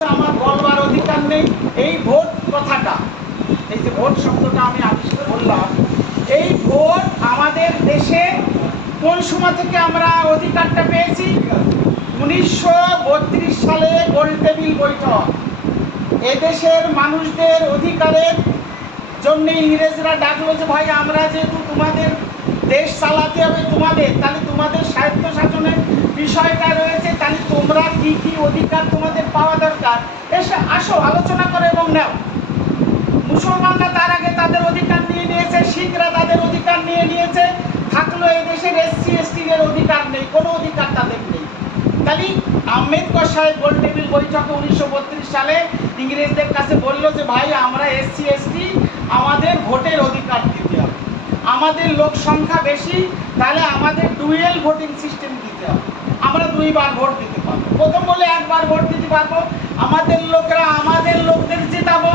আমার বলবার অধিকার নেই। এই ভোট কথাটা, এই যে ভোট শব্দটা আমি আবিষ্কার করলাম, এই ভোট আমাদের দেশে কোন সময় থেকে আমরা অধিকারটা পেয়েছি? 1932 সালে গোলটেবিল বৈঠক। এদেশের মানুষদের অধিকারের জন্য ইংরেজরা ডাকলো যে ভাই আমরা যেহেতু তোমাদের দেশ চালাতে হবে তোমাদের, তাহলে তোমাদের স্বায়ত্ত শাসনের বিষয়টা রয়েছে, তাহলে তোমরা কি কি অধিকার তোমাদের পাওয়া দরকার এসে আসো আলোচনা করে এবং নাও। মুসলমানরা তার আগে তাদের অধিকার নিয়ে নিয়েছে, শিখরা তাদের অধিকার নিয়ে নিয়েছে, থাকলো এদেশের এসসি এসটি এর অধিকার নেই, কোনো অধিকার তাদের নেই। তাহলে আম্বেদকর সাহেব গোলটেবিল বৈঠকে 1932 সালে ইংরেজদের কাছে বলল যে ভাই আমরা এসসি এসটি আমাদের ভোটের অধিকার দিতে হবে, আমাদের লোক সংখ্যা বেশি, তাহলে আমাদের ডুয়েল ভোটিং সিস্টেম দিতে হবে, আমরা দুইবার ভোট দিতে পারবো। প্রথম বলে একবার ভোট দিতে পারবো, আমাদের লোকরা আমাদের লোকদের জেতাবো,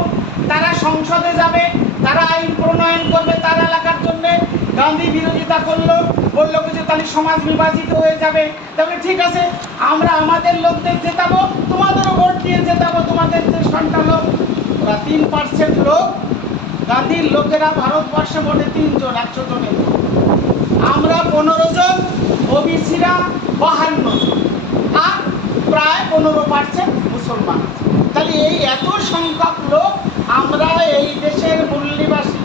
তারা সংসদে যাবে, তারা আইন প্রণয়ন করবে তার এলাকার জন্য। গান্ধী বিরোধিতা করলো, বললো যে তাহলে সমাজ বিভাজিত হয়ে যাবে। তবে ঠিক আছে, আমরা আমাদের লোকদের জেতাবো, তোমাদেরও ভোট দিয়ে জেতাবো, তোমাদের যে সংখ্যালঘু ওরা 3% লোক, গান্ধীর লোকেরা ভারতবর্ষে মোটে 3 জন 100 জনের, আমরা 15 জন, ওবিসিরা 52 জন, আর প্রায় 15% মুসলমান আছে। তাহলে এই এত সংখ্যক লোক আমরা এই দেশের মূলনিবাসী।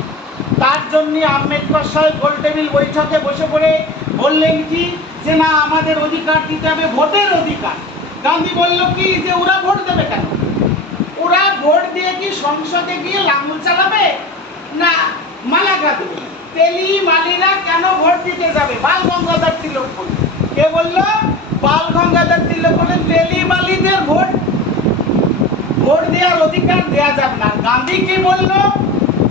তার জন্য আম্বেদকর সাহেব গোলটেবিল বৈঠকে বসে পড়ে বললেন কি যে না আমাদের অধিকার দিতে হবে, ভোটের অধিকার। গান্ধী বলল কি যে ওরা ভোট দেবে কেন? ওরা ভোট দিয়ে কি সংসদে গিয়ে লাঙ্গল চালাবে না মালা দেবে? তেলি মালিরা কেন ভোট দিতে যাবে? বাল গঙ্গাধর তিলক বলল। কে বলল? বাল গঙ্গাধর তিলক বললেন তেলি মালিদের ভোট দেওয়ার অধিকার দেওয়া যাবে না। গান্ধী কি বলল?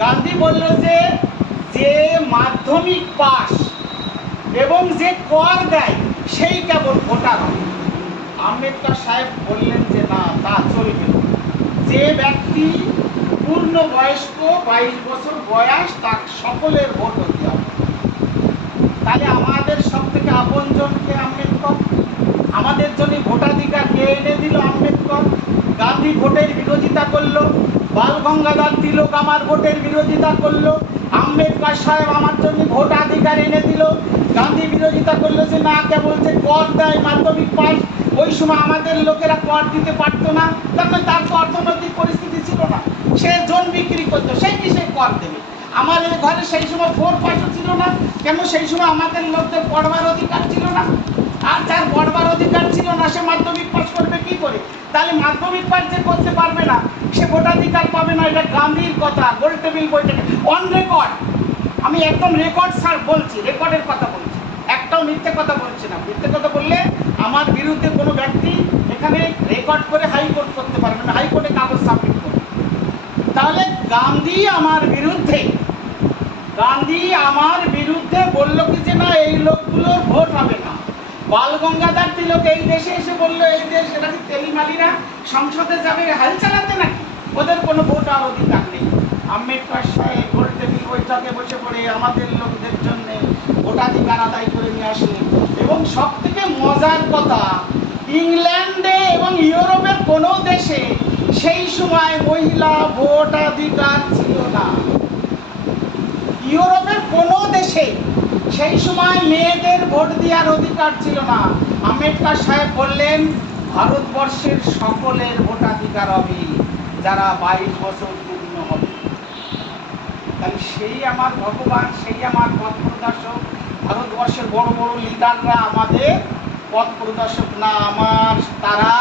গান্ধী বলল যে যে মাধ্যমিক পাস এবং যে কর দেয় সেই কেবল ভোটার হবে। আম্বেদকর সাহেব বললেন যে না, তা চলবে না। যে ব্যক্তি পূর্ণ বয়স্ক 22 বছর বয়স, তার সকলের ভোট হতে হবে। তাহলে আমাদের সব থেকে আপনজনকে আম্বেদকর, আমাদের জন্য ভোটাধিকার কে এনে দিল? আম্বেদকর। গান্ধী ভোটের বিরোধিতা করলো, বাল গঙ্গাধর তিলক আমার ভোটের বিরোধিতা করলো, আম্বেদকর সাহেব আমার জন্য ভোটাধিকার এনে দিল। গান্ধী বিরোধিতা করলো যে না, কেবল যে কর দেয় মাধ্যমিক পাস, ওই সময় আমাদের লোকেরা কর দিতে পারতো না, তারপরে তার তো অর্থনৈতিক পরিস্থিতি ছিল না, সে জন বিক্রি করতো, সেই কি সে কর দেবে? আমার এই ঘরে সেই সময় 4 পাসও ছিল না, কেন সেই সময় আমাদের লোকদের পড়বার অধিকার ছিল না। আর যার পড়বার অধিকার ছিল না সে মাধ্যমিক পাস করবে কি করে? তাহলে মাধ্যমিক পাস যে করতে পারবে না সে ভোটাধিকার পাবে না। এটা গান্ধীর কথা, গোলটেবিল বৈঠকে অন রেকর্ড। আমি একদম রেকর্ড স্যার বলছি, রেকর্ডের কথা বলছি, একটাও মিথ্যে কথা বলছি না। মিথ্যে কথা বললে আমার বিরুদ্ধে কোনো ব্যক্তি এখানে রেকর্ড করে হাইকোর্ট করতে পারবে না, হাইকোর্টে কাগজ সাবমিট করবে। তাহলে গান্ধী আমার বিরুদ্ধে বললো কি যে না এই লোকগুলোর ভোট হবে না। বাল গঙ্গাধর তিলক এই দেশে এসে বললো এই দেশ, এটা কি তেলিমালিরা সংসদে যাবে হাল চালাতে নাকি? ওদের কোনো ভোট আর অধিকার নেই। আম্বেদকর সাহেব গোলটেবিল বৈঠকে বসে পড়ে আমাদের লোকদের জন্য ভোটাধিকার আদায় করে নিয়ে আসলেন। এবং সব থেকে মজার কথা, ইংল্যান্ডে এবং ইউরোপের কোনো দেশে সেই সময় মহিলা ভোটাধিকার ছিল না। ইউরোপের কোনো দেশে সেই সময় মেয়েদের ভোট দেওয়ার অধিকার ছিল না। আম্বেদকর সাহেব বললেন ভারতবর্ষের সকলের ভোটাধিকার হবে যারা 22 বছর পূর্ণ হবে। তাহলে সেই আমার ভগবান, সেই আমার পথ প্রদর্শক। ভারতবর্ষের বড় বড় লিডাররা আমাদের পথ প্রদর্শক না, তারা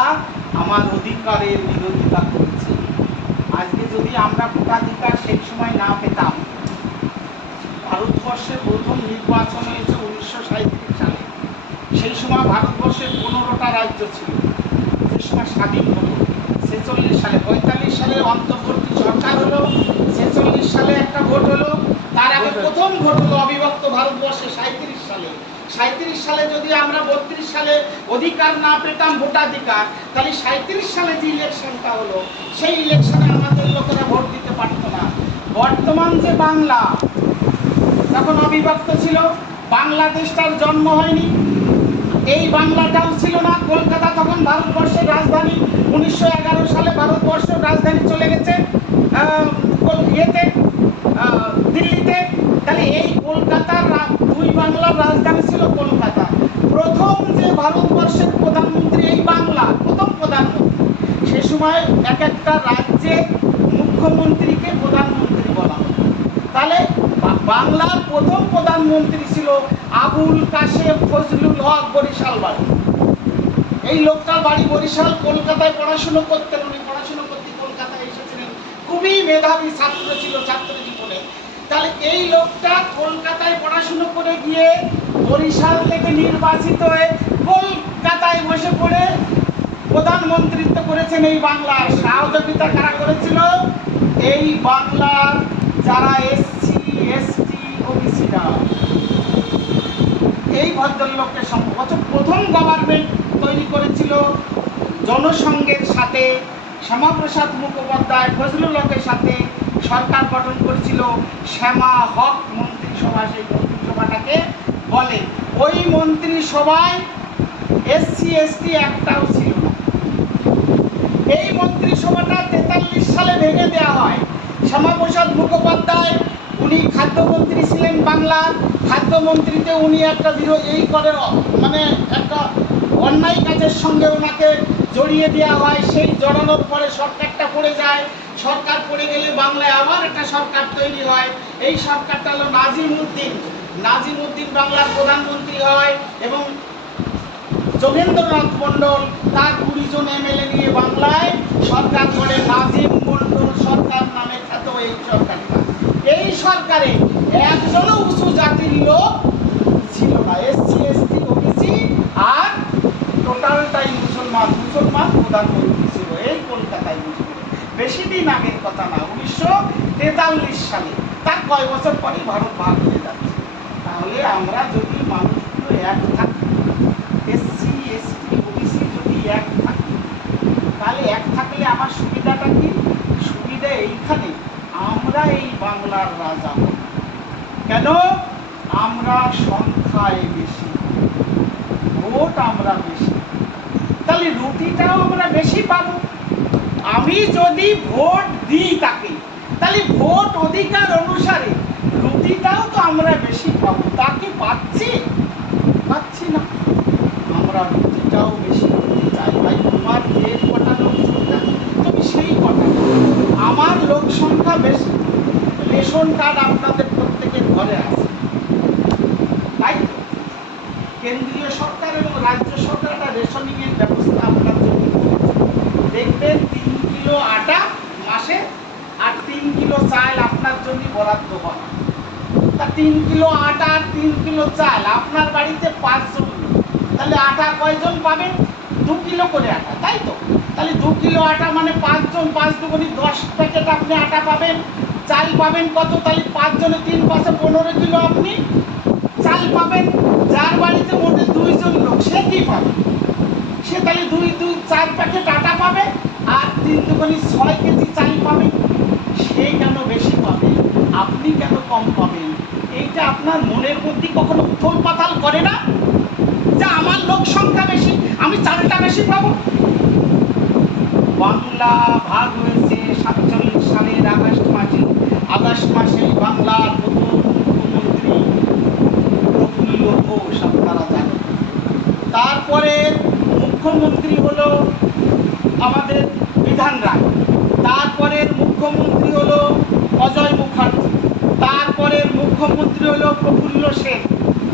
আমার অধিকারের বিরোধিতা করেছে। আজকে যদি আমরা ভোটাধিকার সেই সময় না পেতাম, ভারতবর্ষের প্রথম নির্বাচন হয়েছে 1937 সালে। সেই সময় ভারতবর্ষের 15টা রাজ্য ছিল, সেই সময় স্বাধীন হলো 46 সালে। 45 সালে অন্তর্বর্তী সরকার হলো, 46 সালে একটা ভোট হলো। তার আগে প্রথম ভোট হলো অবিভক্ত ভারতবর্ষে 37 সালে। 37 সালে যদি আমরা 32 সালে অধিকার না পেতাম ভোটাধিকার, তাহলে 37 সালে যে ইলেকশনটা হলো সেই ইলেকশনে আমাদের লোকেরা ভোট দিতে পারতো না। বর্তমান যে বাংলা, তখন অবিভক্ত ছিল, বাংলাদেশটার জন্ম হয়নি, এই বাংলাটাও ছিল না। কলকাতা তখন ভারতবর্ষের রাজধানী। 1911 সালে ভারতবর্ষের রাজধানী চলে গেছে ইয়েতে দিল্লিতে। তাহলে এই কলকাতার দুই বাংলার রাজধানী ছিল কলকাতা। প্রথম যে ভারতবর্ষের প্রধানমন্ত্রী এই বাংলার প্রথম প্রধানমন্ত্রী, সে সময় এক একটা রাজ্যের মুখ্যমন্ত্রীকে প্রধানমন্ত্রী বলা হতো। তাহলে বাংলার প্রথম প্রধানমন্ত্রী ছিল আবুল কাশেম ফজলুল হক, বরিশাল বাড়ি। এই লোকটার বাড়ি বরিশাল, কলকাতায় পড়াশুনো করতেন। উনি পড়াশুনো করতে কলকাতায় এসেছিলেন, খুবই মেধাবী ছাত্র ছিল ছাত্র জীবনে। তাহলে এই লোকটা কলকাতায় পড়াশুনো করে গিয়ে বরিশাল থেকে নির্বাচিত হয়ে কলকাতায় বসে পড়ে প্রধানমন্ত্রিত্ব করেছেন এই বাংলার। সহযোগিতা কারা করেছিল? এই বাংলার যারা এসসি এসটি ওবিসিরা, এই ভদ্রলোকের সম্ভবত প্রথম গভর্নমেন্ট তৈরি করেছিল জনসংঘের সাথে। শ্যামাপ্রসাদ মুখোপাধ্যায় ফজলুল হকের সাথে সরকার গঠন করেছিল শ্যামা হক মন্ত্রিসভা। সেই মন্ত্রিসভাটাকে বলে, ওই মন্ত্রিসভায় এসসি এসটি একটাও ছিল না। এই মন্ত্রিসভাটা 43 সালে ভেঙে দেওয়া হয়। শ্যামাপ্রসাদ মুখোপাধ্যায় উনি খাদ্যমন্ত্রী ছিলেন বাংলার। খাদ্যমন্ত্রীতে উনি একটা এই করে মানে একটা অন্যায় কাজের সঙ্গে ওনাকে জড়িয়ে দেওয়া হয়। সেই জড়ানোর পরে সরকারটা পড়ে যায়। সরকার পড়ে গেলে বাংলায় আবার একটা সরকার তৈরি হয়। এই সরকারটা হলো নাজিমউদ্দিন। নাজিমউদ্দিন বাংলার প্রধানমন্ত্রী হয় এবং যোগেন্দ্রনাথ মণ্ডল তার 20 জন এমএলএ নিয়ে বাংলায় সরকার করে। নাজিম মণ্ডল সরকার নামে খ্যাত এই সরকারটা। এই সরকারে একজনও উঁচু জাতির লোক ছিল না। এসসি এসটি ওবিসি আর টোটালটাই মুসলমান প্রধানমন্ত্রী ছিল এই কলকাতায়। বেশি দিন আগের কথা না, 1943 সালে। তার কয় বছর পরেই ভারত ভাগ হয়ে যাচ্ছে। তাহলে আমরা যদি মানুষগুলো এক থাকি, এসসি এসটি ওবিসি যদি এক থাকি, তাহলে এক থাকলে আমার সুবিধাটা কি? সুবিধা এইখানে, আমরা এই বাংলার রাজা হব। কেন? আমরা সংখ্যায় বেশি, ভোট আমরা বেশি, তাহলে রুটিটাও আমরা বেশি পাবো। আমি যদি ভোট দিই তাকে, তাহলে ভোট অধিকার অনুসারে রুটিটাও তো আমরা বেশি পাবো। তাকে পাচ্ছি না, আমরা রুটিটাও বেশি করতে চাই। ভাই তোমার যে কটা লোক সংখ্যা তুমি সেই কটা, আমার লোক সংখ্যা বেশি। রেশন কার্ড আপনাদের প্রত্যেকের ঘরে আছে, তাই তো? কেন্দ্রীয় সরকার এবং রাজ্য সরকার একটা রেশনিংয়ের ব্যবস্থা আপনার জন্য দেখবেন। 3 কিলো আটা মাসে আর 3 কিলো চাল আপনার জন্য বরাদ্দ হয়। তা 3 কিলো আটা আর 3 কিলো চাল, আপনার বাড়িতে 5 জন লোক, তাহলে আটা কয়জন পাবেন? 2 কিলো করে আটা, তাই তো? তাহলে 2 কিলো আটা মানে 5 জন, 5 দুগুণে 10 প্যাকেট আপনি আটা পাবেন। চাল পাবেন কত? তাহলে 5 জনে 3 পাশে 15 কিলো আপনি চাল পাবেন। যার বাড়িতে মোটে 2 জন লোক, সে কি পাবে? সে তাহলে 4 প্যাকেট আটা পাবে আর 3 দুগুণে 6 কেজি চাল পাবে। সে কেন বেশি পাবে, আপনি কেন কম পাবেন? এইটা আপনার মনের মধ্যে কখনো উথল পাথাল করে না যে আমার লোক সংখ্যা বেশি, আমি চালটা বেশি পাবো? বাংলা ভাগ হয়েছে 47 সালের আগস্ট মাসে বাংলার প্রথম মুখ্যমন্ত্রী প্রফুল্ল ঘোষ, আপনারা জানেন। তারপরে মুখ্যমন্ত্রী হলো আমাদের বিধান রায়, তারপরে মুখ্যমন্ত্রী হলো অজয় মুখার্জি, তারপরে মুখ্যমন্ত্রী হলো প্রফুল্ল সেন,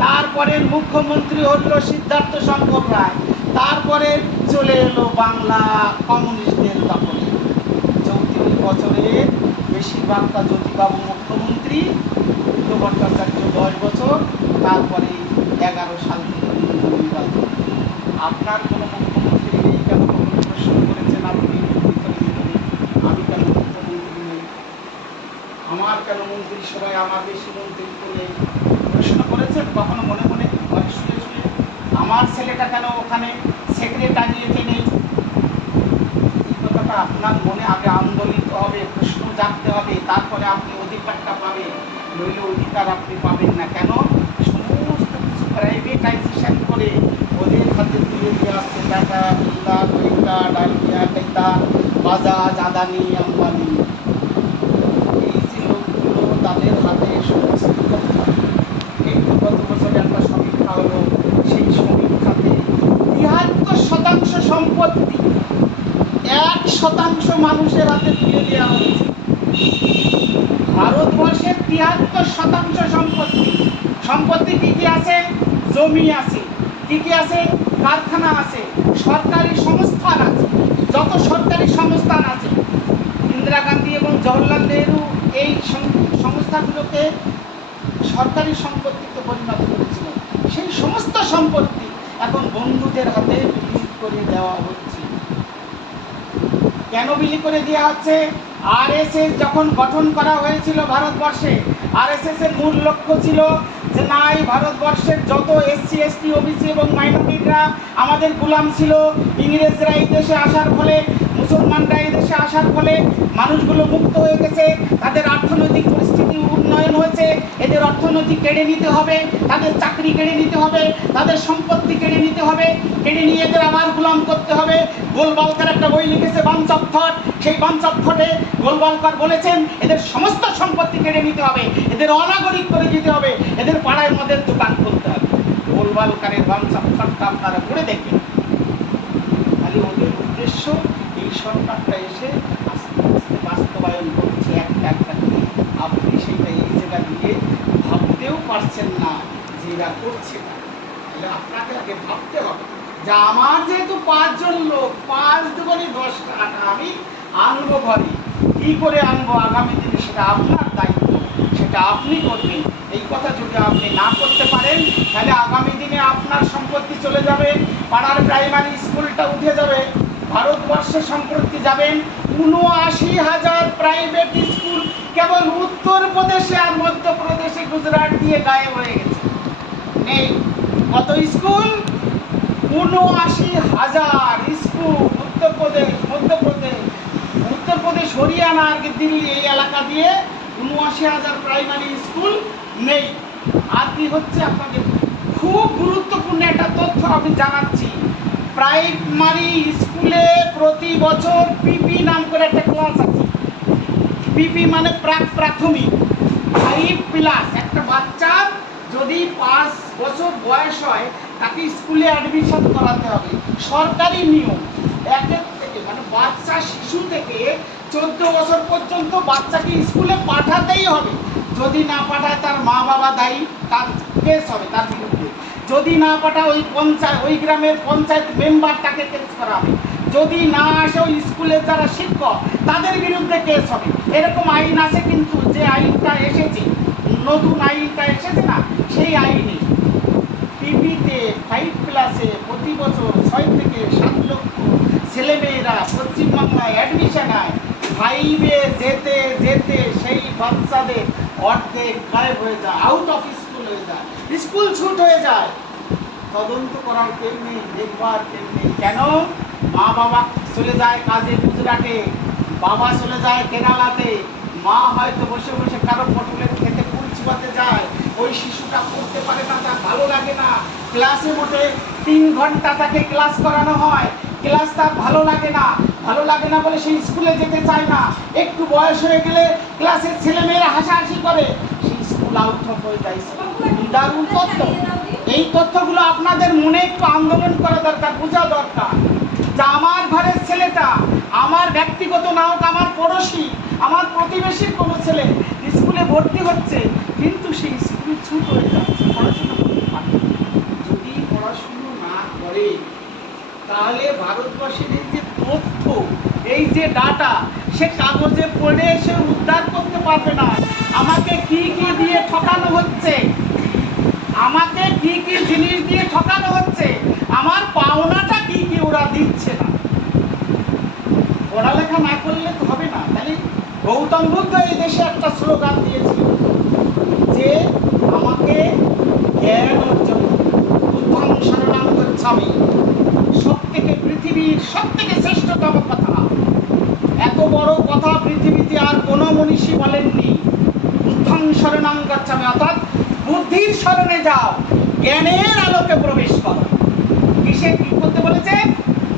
তারপরে মুখ্যমন্ত্রী হলো সিদ্ধার্থ শঙ্কর রায়, তারপরে চলে এলো বাংলা কমিউনিস্টদের দখলে। 34 বছরে বেশিরভাগটা জ্যোতিবাবু মুখ্যমন্ত্রী, বুদ্ধ ভট্টাচার্য 10 বছর, তারপরে 11 সাল থেকে নির্বাচন। আপনার কোনো মুখ্যমন্ত্রী নেই কেন? কখনো প্রশ্ন করেছেন আপনি? আমি কেন মুখ্যমন্ত্রী নেই? আমার কেন মন্ত্রিসভায় আমার বেশি মন্ত্রিত্ব নেই? প্রশ্ন করেছেন কখনো মনে মনে ঘরে শুয়ে শুয়ে? আমার ছেলেটা কেন ওখানে সেক্রেটারিয়েটে নেই? এই কথাটা আপনার মনে আগে আন্দোলিত হবে, প্রশ্ন জাগতে হবে, তারপরে আপনি অধিকারটা পাবেন। নইলে অধিকার আপনি পাবেন না। কেন? সমস্ত কিছু প্রাইভেটাইজেশন করে ওদের হাতে তুলে দিয়ে আসছে। টাকা, ডালিয়া, বাজাজ, আদানি, আম্বানি, এই যে লোকগুলো তাদের হাতে সমস্ত এই গত বছরে একটা সমীক্ষা হলো, সেই সমীক্ষাতে ৭৩% সম্পত্তি 1% মানুষের হাতে তুলে দেওয়া হয়েছে। ভারতবর্ষের ৭৩% সম্পত্তি কি কি আছে? জমি আছে, কি কি আছে? কারখানা আছে, সরকারি সংস্থান আছে, যত সরকারি সংস্থান আছে। ইন্দিরা গান্ধী এবং জওহরলাল নেহরু এই সংস্থাগুলোকে সরকারি সম্পত্তিতে পরিণত করেছিলেন। সেই সমস্ত সম্পত্তি এখন বন্ধুদের হাতে বিলি করে দেওয়া হচ্ছে। কেন বিলি করে দেওয়া হচ্ছে? আরএসএস যখন গঠন করা হয়েছিল ভারতবর্ষে, আরএসএস এর মূল লক্ষ্য ছিল যে না, এই ভারতবর্ষের যত এসসি, এসটি, ওবিসি এবং মাইনরিটিরা আমাদের গোলাম ছিল। ইংরেজরা এই দেশে আসার ফলে, মুসলমানরা এই দেশে আসার ফলে মানুষগুলো মুক্ত হয়ে গেছে, তাদের অর্থনৈতিক পরিস্থিতি উন্নয়ন হয়েছে। এদের অর্থনৈতিক কেড়ে নিতে হবে, তাদের চাকরি কেড়ে নিতে হবে, তাদের সম্পত্তি কেড়ে নিতে হবে, কেড়ে নিয়ে এদের আবার গোলাম করতে হবে। গোলবালকার একটা বই লিখেছে বাঞ্চ অফ থট, সেই বাঞ্চ অফ থটে গোলবালকার বলেছেন এদের সমস্ত সম্পত্তি কেড়ে নিতে হবে, এদের অনাগরিক করে দিতে হবে, এদের পাড়ায় মদের দোকান খুলতে হবে। গোলবালকারের বাঞ্চ অফ থটটা আপনারা পড়ে দেখবেন। খালি ওদের উদ্দেশ্য এই সরকারটা এসে আস্তে আস্তে বাস্তবায়ন করছে একটা একটা করে। আপনি সেইটা এই জায়গা দিয়ে ভাবতেও পারছেন না যে এরা করছে না। তাহলে আপনাকে আগে ভাবতে হবে যে আমার যেহেতু 5 জন লোক, 5 দুগুণে 10 টাকা আমি আনবো ঘরে। কী করে আনবো আগামী দিনে সেটা আপনার দায়িত্ব, সেটা আপনি করবেন। এই কথা যদি আপনি না করতে পারেন তাহলে আগামী দিনে আপনার সম্পত্তি চলে যাবে, পাড়ার প্রাইমারি স্কুলটা উঠে যাবে। ভারতবর্ষে সম্প্রতি যাবেন ৭৯,০০০ প্রাইভেট স্কুল কেবল উত্তরপ্রদেশে আর মধ্যপ্রদেশে, গুজরাট দিয়ে গায়েব হয়ে গেছে, নেই। কত স্কুল? ৭৯,০০০ স্কুল উত্তরপ্রদেশ, মধ্যপ্রদেশ, হরিয়ানা আর দিল্লি এই এলাকা দিয়ে ৭৯,০০০ প্রাইমারি স্কুল নেই। আর কি হচ্ছে আপনাদের খুব গুরুত্বপূর্ণ একটা তথ্য আমি জানাচ্ছি। প্রাইমারি স্কুলে প্রতি বছর পিপি নাম করে একটা ক্লাস আছে। পিপি মানে প্রাথমিক, 5+। একটা বাচ্চার যদি 5 বছর বয়স হয় তাকে স্কুলে অ্যাডমিশন করাতে হবে, সরকারি নিয়ম। একের থেকে মানে বাচ্চা শিশু থেকে 14 বছর পর্যন্ত বাচ্চাকে স্কুলে পাঠাতেই হবে। যদি না পাঠায় তার মা বাবা দায়ী, তার কেস হবে তার বিরুদ্ধে। যদি না পাঠায় ওই গ্রামের পঞ্চায়েত মেম্বার তাকে কেস করা হবে। যদি না আসে ওই স্কুলের যারা শিক্ষক তাদের বিরুদ্ধে কেস হবে। এরকম আইন আছে, কিন্তু যে আইনটা এসেছে, নতুন আইনটা এসেছে না, সেই আইনে পিপিতে 5+এ প্রতি বছর 6 থেকে 7 লক্ষ ছেলেমেয়েরা পশ্চিমবাংলায় অ্যাডমিশন হয়। 5-এ যেতে যেতে সেই বাচ্চাদের অর্ধেক গায়েব হয়ে যায়, আউট অফ স্কুল হয়ে যায়, স্কুল ছুট হয়ে যায়। তদন্ত করার কেউ নেই, দেখবার কেউ নেই। কেন? মা বাবা চলে যায় কাজে গুজরাটে, বাবা চলে যায় কেরালাতে, মা হয়তো বসে বসে কারো পটলের খেতে ফুল চুবাতে যায়। ওই শিশুটা পড়তে পারে না, তার ভালো লাগে না। ক্লাসে মোটে 3 ঘন্টা তাকে ক্লাস করানো হয়, ক্লাস তার ভালো লাগে না বলে সেই স্কুলে যেতে চায় না। একটু বয়স হয়ে গেলে ক্লাসের ছেলেমেয়েরা হাসাহাসি করে, সেই স্কুল আউট অফ হয়ে যায়। দারুণ তথ্য। এই তথ্যগুলো আপনাদের মনে একটু আন্দোলন করা দরকার, বোঝা দরকার যে আমার ঘরের ছেলেটা, আমার ব্যক্তিগত না হোক, আমার পড়োশি, আমার প্রতিবেশীর কোনো ছেলে স্কুলে ভর্তি হচ্ছে, কিন্তু সেই স্কুল ছুট হয়ে যাচ্ছে, পড়াশোনা করতে পারছে। যদি পড়াশুনো না করে তাহলে ভারতবর্ষের এই যে তথ্য, এই যে ডাটা, সে কাগজে পড়ে সে উদ্ধার করতে পারবে না। আমাকে কি কি দিয়ে ঠকানো হচ্ছে, আমাকে কি কি জিনিস দিয়ে ঠকানো হচ্ছে, আমার পাওনাটা কি কি ওরা দিচ্ছে না। পড়ালেখা না করলে তো হবে না। তাই গৌতম বুদ্ধ এই দেশে একটা স্লোগান দিয়েছিল যে আমাকে জ্ঞান অর্জন, বুদ্ধং শরণং গচ্ছামি। পৃথিবীর সব থেকে শ্রেষ্ঠতম কথা, এত বড় কথা পৃথিবীতে আর কোনো মনীষী বলেননি। বুদ্ধং শরণং গচ্ছামি, অর্থাৎ বুদ্ধির শরণে যাও, জ্ঞানের আলোকে প্রবেশ করো। কিসে কি করতে বলেছে?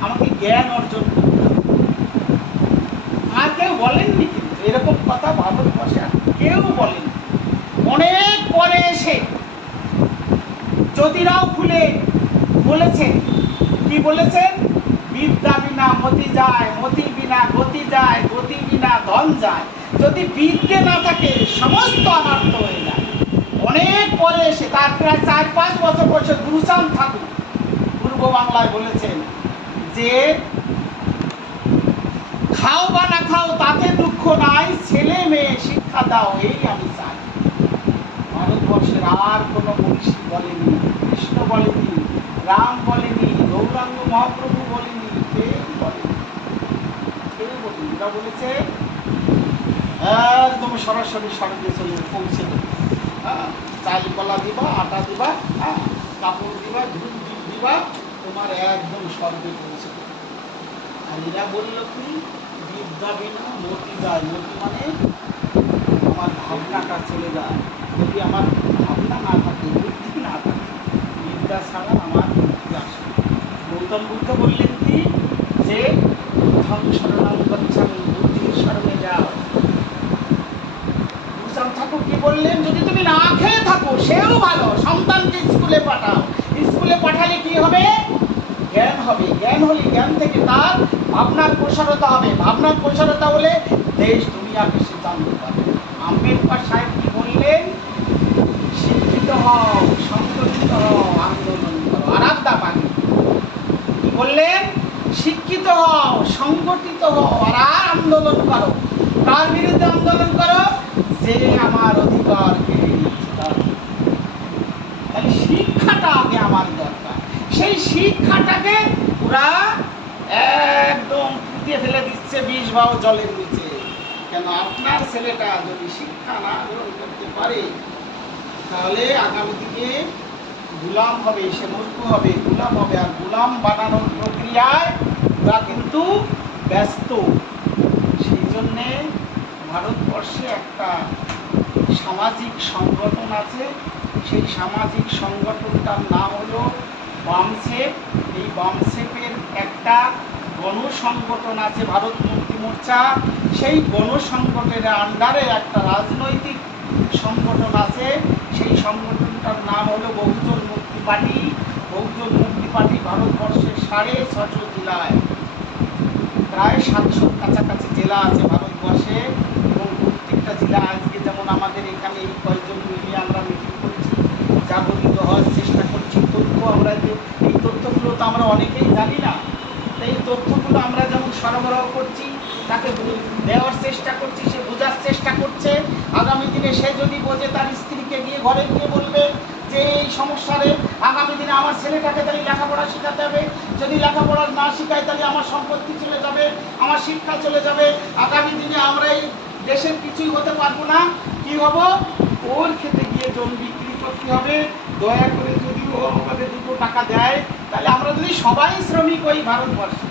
আমাকে জ্ঞান অর্জন করতে হবে। বলেননি, কিন্তু এরকম কথা ভারতবর্ষে আর কেউ বলেনি। অনেক পরে এসে জ্যোতিরাও ফুলে বলেছেন, কি বলেছেন? বিদ্যা বিনা মতি যায়, মতি বিনা গতি যায়, গতি বিনা ধন যায়। যদি বিদ্যে না থাকে সমস্ত অনর্থ হয়ে যায়। অনেক পরে এসে, তার প্রায় 4-5 বছর বয়সে গুরুচাঁদ ঠাকুর পূর্ব বাংলায় বলেছেন যে খাও বা না খাও তাতে দুঃখ নাই, ছেলে মেয়ে শিক্ষা দাও এই আমি চাই। ভারতবর্ষের আর কোনো মনীষী বলেনি, কৃষ্ণ বলেনি, রাম বলেনি, গৌরাঙ্গ মহাপ্রভু বলেনি, কেউ বলেনি। এরা বলেছে একদম সরাসরি স্বর্গে চলে পৌঁছে দেবে। হ্যাঁ, চাল কলা দিবা, আটা দিবা, হ্যাঁ, কাপড় দিবা, ধূপ দিবা, তোমার একদম স্বর্গে পৌঁছে দেবে। আর এরা বলল কি, বিদ্যা বিনা মতি যায়। মতি মানে আমার ভাবনাটা চলে যায়। যদি আমার ভাবনা না থাকে, বুদ্ধি না থাকে, বিদ্যা ছাড়া আমার মুক্তি আসে। গৌতম বুদ্ধ বললেন কি, যে বুদ্ধং শরণং গচ্ছামি, বুদ্ধির শরণে যাও। গুরুচাঁদ ঠাকুর কি বললেন? যদি তুমি না খেয়ে থাকো সেও ভালো, সন্তানকে স্কুলে পাঠাও। স্কুলে পাঠালে কি হবে? জ্ঞান হবে। জ্ঞান হলে জ্ঞান থেকে তার ভাবনার প্রসারতা হবে। ভাবনার প্রসারতা হলে দেশ দুনিয়াকে সে জানতে পারবে। আম্বেদকর সাহেব কি বললেন? শিক্ষিত হও, সংগঠিত হও, আন্দোলন করো। আরাধ্যা পানি কি বললেন? শিক্ষিত হও, সংগঠিত হও, আর আন্দোলন করো। কার বিরুদ্ধে আন্দোলন করো? যে আমার অধিকার কেড়ে নিচ্ছে তার। তাহলে শিক্ষাটা আগে আমার দরকার। সেই শিক্ষাটাকে ওরা একদম পুঁতিয়ে ফেলে দিচ্ছে 20 ভাও জলের নিচে। কেন? আপনার ছেলেটা যদি শিক্ষা না গ্রহণ করতে পারে, তাহলে আগামী দিনে গোলাম হবে, সে মূর্খ হবে, গোলাম হবে। আর গোলাম বানানোর প্রক্রিয়ায় ওরা কিন্তু ব্যস্ত। সেই জন্যে ভারতবর্ষে একটা সামাজিক সংগঠন আছে। সেই সামাজিক সংগঠনটার নাম হলো বামসেপ। এই বামসেপের একটা গণসংগঠন আছে, ভারত মুক্তি মোর্চা। সেই গণসংগঠনের আন্ডারে একটা রাজনৈতিক সংগঠন আছে। সেই সংগঠনটার নাম হলো বহুজন মুক্তি পার্টি। বহুজন মুক্তি পার্টি ভারতবর্ষের 650 জেলায়, প্রায় 700 কাছাকাছি জেলা আছে ভারতবর্ষে। এবং প্রত্যেকটা জেলা, আজকে যেমন আমাদের এখানে এই কয়েকজন মিলিয়ে আমরা মিটিং করছি, জাগরিত হওয়ার চেষ্টা করছি। তথ্য আমরা যে এই তথ্যগুলো তো আমরা অনেকেই জানি না। এই তথ্যগুলো আমরা যেমন সরবরাহ করছি, তাকে দেওয়ার চেষ্টা করছি, সে বোঝার চেষ্টা করছে। আগামী দিনে সে যদি বোঝে, তার স্ত্রীকে গিয়ে ঘরে গিয়ে বলবে যে এই সমস্যারে আগামী দিনে আমার ছেলেটাকে তাহলে লেখাপড়া শেখাতে হবে। যদি লেখাপড়া না শেখায় তাহলে আমার সম্পত্তি চলে যাবে, আমার শিক্ষা চলে যাবে। আগামী দিনে আমরা এই দেশের কিছুই হতে পারবো না। কি হব? ওর খেতে গিয়ে জমি বিক্রি করতে হবে। দয়া করে যদি ও আমাদের 2 টাকা দেয়, তাহলে আমরা যদি সবাই শ্রমিক হই ভারতবর্ষে,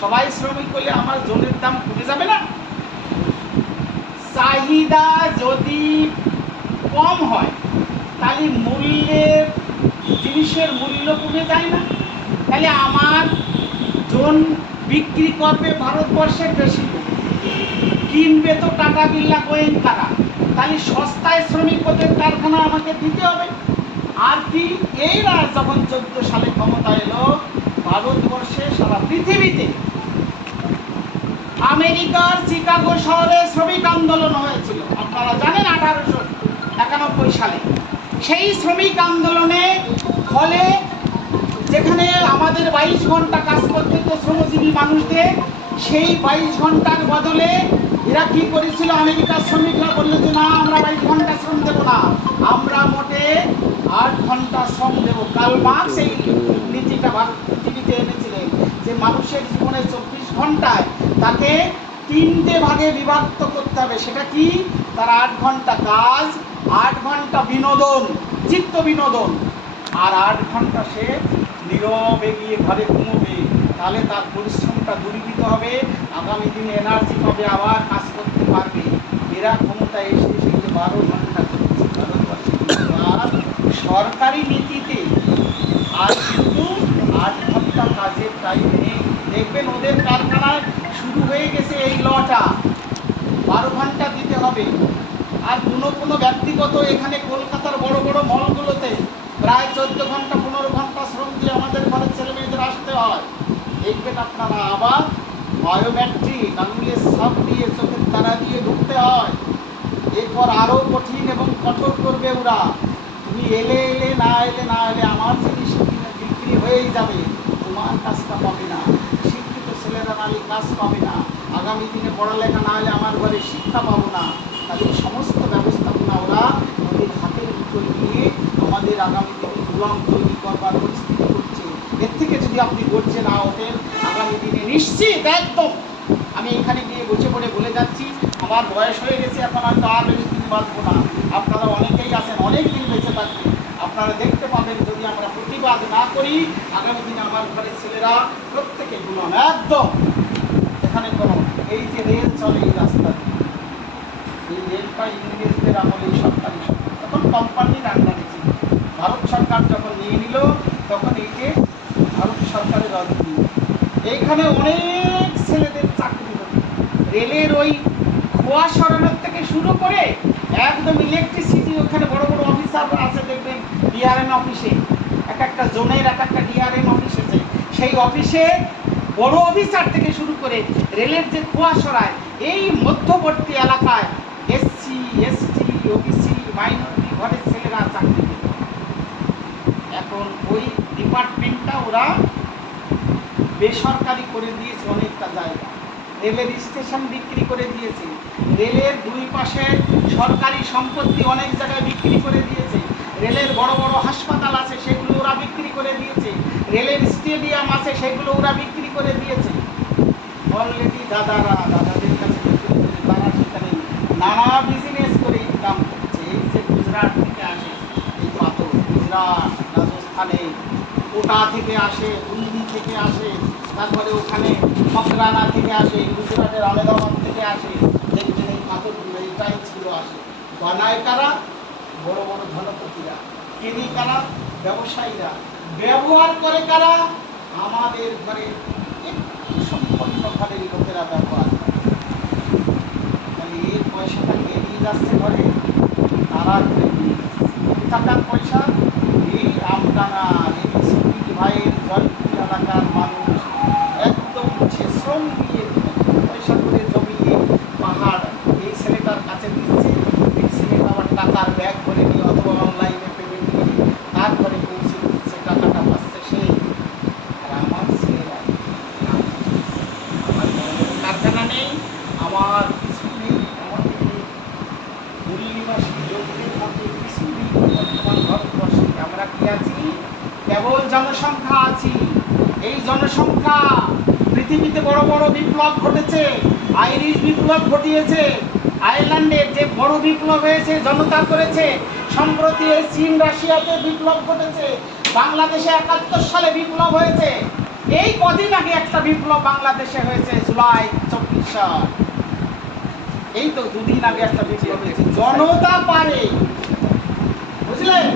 সবাই শ্রমিক হলে আমার জমির দাম কমে যাবে না? চাহিদা যদি কম হয় তাহলে মূল্যের, জিনিসের মূল্য কমে যায় না? তাহলে আমার জন বিক্রি করবে ভারতবর্ষের বেশি লোক, কিনবে তো টাটা বিড়লা গোয়েঙ্কারা। তাহলে সস্তায় শ্রমিক ওদের কারখানা আমাকে দিতে হবে। আর কি, এইরা যখন 14 সালে ক্ষমতা এলো, ভারতবর্ষে সারা পৃথিবীতে, আমেরিকার চিকাগো শহরে শ্রমিক আন্দোলন হয়েছিল, আপনারা জানেন, 1891 সালে। সেই শ্রমিক আন্দোলনে ফলে যেখানে আমাদের 22 ঘন্টা কাজ করতে হতো শ্রমজীবী মানুষদের, সেই 22 ঘন্টার বদলে এরা কি করেছিল? আমেরিকার শ্রমিকরা বললো যে না, আমরা 22 ঘন্টা শ্রম দেবো না, আমরা মোটে 8 ঘন্টা শ্রম দেবো। কার্ল মার্কস এই নীতিটা ভারত পৃথিবীতে এনেছিলেন যে মানুষের জীবনে 24 ঘন্টায় তাকে 3টে ভাগে বিভক্ত করতে হবে। সেটা কি? তার 8 ঘন্টা কাজ, 8 ঘন্টা বিনোদন, চিত্ত বিনোদন, আর 8 ঘন্টা সে নীরবে গিয়ে ঘরে ঘুমোবে। তাহলে তার পরিশ্রমটা দূরীভূত হবে, আগামী দিনে এনার্জি পাবে, আবার কাজ করতে পারবে। এরা ক্ষমতায় এসে এসে 12 ঘন্টা চলছে ভারতবর্ষে। আর সরকারি নীতিতে আর কিন্তু 8 ঘন্টা কাজের টাইম নেই। দেখবেন ওদের কারখানায় শুরু হয়ে গেছে এই লটা 12 ঘন্টা দিতে হবে। আর কোনো ব্যক্তিগত এখানে কলকাতার বড় বড় মলগুলোতে প্রায় 14 ঘন্টা 15 ঘন্টা শ্রম দিয়ে আমাদের ঘরের ছেলে মেয়েদের আসতে হয়। দেখবেন আপনারা আবার বায়োমেট্রিক আঙুলের ছাপ দিয়ে চোখের তারা দিয়ে ঢুকতে হয়। এরপর আরও কঠিন এবং কঠোর করবে ওরা। তুমি এলে না এলে আমার জিনিস বিক্রি হয়েই যাবে, তোমার কাজটা পাবে না, শিক্ষিত ছেলেরা নাহলে কাজ পাবে না, আগামী দিনে পড়ালেখা না হলে আমার ঘরে শিক্ষা পাবো না। তাহলে সমস্ত ব্যবস্থাপনা ওরা ওদের হাতের ভিতর নিয়ে আমাদের আগামী দিনে গোলাম তৈরি করবার পরিস্থিতি করছে। এর থেকে যদি আপনি গড়ছে না ওঠেন, আগামী দিনে নিশ্চিত একদম, আমি এখানে গিয়ে বসে পড়ে বলে যাচ্ছি, আমার বয়স হয়ে গেছে, এখন আর আর বেশি দিন বাঁচবো না। আপনারা অনেকেই আছেন, অনেক দিন বেঁচে থাকবেন। আপনারা দেখতে পাবেন যদি আমরা প্রতিবাদ না করি, আগামী দিনে আমার ঘরের ছেলেরা প্রত্যেকে গোলাম একদম। এখানে কোনো এই যে রেল চলে এই রাস্তা, এই রেলটা ইংরেজদের আমলে সরকারি তখন কোম্পানির আন্ডারে ছিল। ভারত সরকার যখন নিয়ে নিল তখন এইকে ভারত সরকারের অধীন। এইখানে অনেক ছেলেদের চাকরি হতো। রেলের ওই খোয়া সরানোর থেকে শুরু করে একদম ইলেকট্রিসিটি, ওখানে বড় বড় অফিসার আছে দেখবেন, ডিআরএম অফিসে এক একটা জোনের এক একটা ডিআরএম অফিস আছে, সেই অফিসে বড় অফিসার থেকে শুরু করে রেলের যে খোয়া সরায় এই মধ্যবর্তী এলাকায় এসসি এসটি ওবিসি মাইনরিটি ঘরের ছেলেরা চাকরি পেত। এখন ওই ডিপার্টমেন্টটা ওরা বেসরকারি করে দিয়েছে অনেকটা জায়গা, রেলের স্টেশন বিক্রি করে দিয়েছে, রেলের দুই পাশে সরকারি সম্পত্তি অনেক জায়গায় বিক্রি করে দিয়েছে, রেলের বড় বড় হাসপাতাল আছে সেগুলো ওরা বিক্রি করে দিয়েছে, রেলের স্টেডিয়াম আছে সেগুলো ওরা বিক্রি করে দিয়েছে। অলরেডি দাদাদের কাছে তারা সেখানে নানা বিজনেস করে ইনকাম করছে। এই যে গুজরাট থেকে আসে এই পাথর, গুজরাট রাজস্থানে কোটা থেকে আসে, দিল্লি থেকে আসে, তারপরে ওখানে মকরানা থেকে আসে, গুজরাটের আহমেদাবাদ থেকে আসে, দেখবেন এই পাথরগুলো এই টাইলসগুলো আসে। বানায় কারা? বড় বড় ধনপতিরা। কেনে কারা? ব্যবসায়ীরা। ব্যবহার করে কারা? আমাদের ঘরে একটু সম্পন্ন ঘরের লোকেরা ব্যবহার করে। তাহলে এর পয়সাটা এগিয়ে যাচ্ছে ঘরে, তারা টাকার পয়সা এই আমদানা ভাইয়ের জয়পুর এলাকার মানুষ একদম শ্রম দিয়ে পয়সা করে জমিয়ে পাহাড় এই ছেলেটার কাছে দিচ্ছে, এই ছেলেটা আবার টাকার ব্যাগ করে নিয়ে অথবা অনলাইনে পেমেন্ট করে তারপরে পৌঁছে দিচ্ছে, টাকাটা পাচ্ছে সে। আর আমার ছেলেরা, আমার কারখানা নেই, আমার কিছু নেই, আমাকে দিল্লিবাসী যোগদের মধ্যে কিছু নেই। বর্তমান ভারতবর্ষে আমরা কি আছি? কেবল জনসংখ্যা আছি। এই জনসংখ্যা পৃথিবীতে বড় বড় বিপ্লব ঘটেছে, আইরিশ বিপ্লব ঘটিয়েছে, আয়ারল্যান্ডের যে বড় বিপ্লব হয়েছে জনতা করেছে, সম্প্রতি এই চীন রাশিয়াতে বিপ্লব ঘটেছে, বাংলাদেশে 71 সালে বিপ্লব হয়েছে, এই কদিন আগে একটা বিপ্লব বাংলাদেশে হয়েছে জুলাই 24 সাল, এই তো দুদিন আগে একটা বিপ্লব হয়েছে। জনতা পারে, বুঝলেন?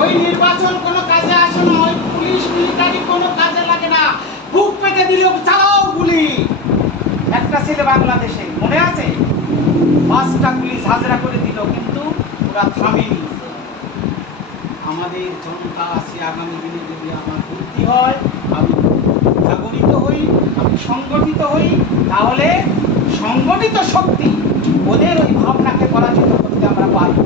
ওই নির্বাচন কোনো কাজে আসে না, ওই পুলিশ মিলিটারি কোনো কাজে লাগে না, বুক পেতে দিল চালাও গুলি। একটা ছেলে বাংলাদেশে মনে আছে 5টা পুলিশ হাজরা করে দিল, কিন্তু ওরা থামেনি। আমাদের জনতা আছে, আগামী দিনে যদি আমার বুদ্ধি হয়, আমি জাগরিত হই, আমি সংগঠিত হই, তাহলে সংগঠিত শক্তি ওদের ওই ভাবনাকে পরাজিত করতে আমরা পারব।